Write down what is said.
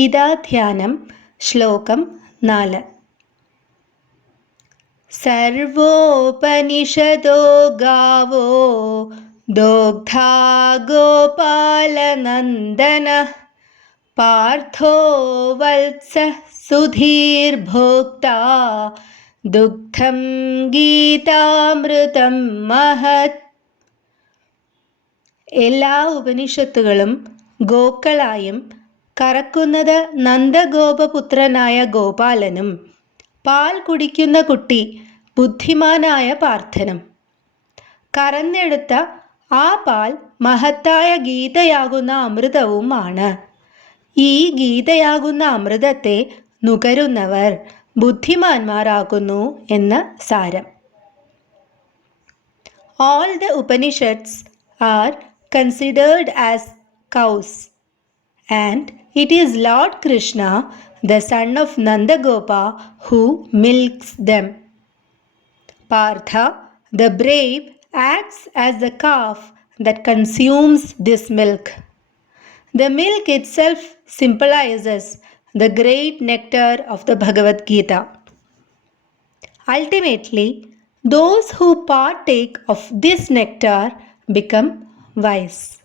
ഗീതാധ്യാനം ശ്ലോകം 4. സർവോപനിഷദോ ഗാവോ ദോഗ്ധാ ഗോപാലനന്ദന പാർത്ഥോ വത്സ സുധീർഭോക്താ ദുഗ്ധം ഗീതാമൃതം മഹത്. എല്ലാ ഉപനിഷത്തുകളും ഗോക്കളായും കറക്കുന്നത് നന്ദഗോപപുത്രനായ ഗോപാലനും പാൽ കുടിക്കുന്ന കുട്ടി ബുദ്ധിമാനായ പാർത്ഥനും. കറന്നെടുത്ത ആ പാൽ മഹത്തായ ഗീതയാകുന്ന അമൃതവുമാണ്. ഈ ഗീതയാകുന്ന അമൃതത്തെ നുകരുന്നവർ ബുദ്ധിമാന്മാരാകുന്നു എന്ന് സാരം. All the Upanishads are considered as cows, and it is Lord Krishna, the son of Nandagopa, who milks them. Partha, the brave, acts as the calf that consumes this milk. The milk itself symbolizes the great nectar of the Bhagavad Gita. Ultimately, those who partake of this nectar become wise.